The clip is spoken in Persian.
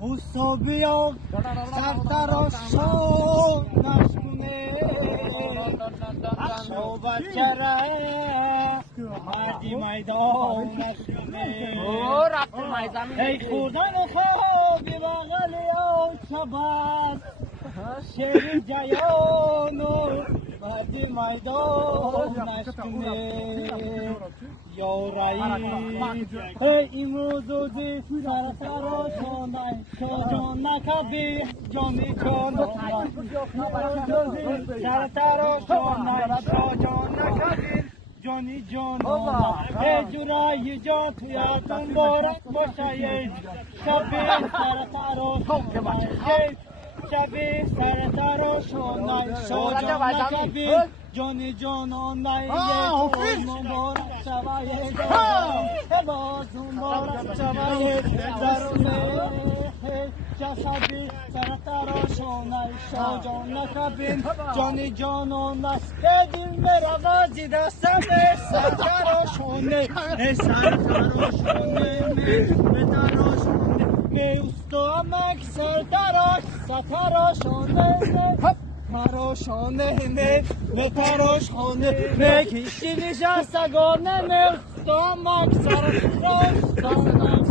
اوسا بیا سرتراشو نشکنه شو بچره مردی میدان نشکنه ای خوردن خوابی بغل شبت شیر جیانو مردی میدان نشکنه یا رئی ای موزودی سرتراشونه شو جان نکبی جامی جان سرتراشونه شو جان نکبی جانی جان ای جورایی جا تویتون بارک باشه شبی سرتراشونه شبی سرتراشونه شو جان نکبی جانی جانان نایی مبارک شبای باز مبارک شبای درونه جسدی سرتراشونه شو جان نکبین جانی جانان دل مروازی دستم سرتراشونه سرتراشونه می استامک سرتراش ستراشونه تراشانه نه تراشانه نه کشتی نشستگانه نه استامک سرتراشونه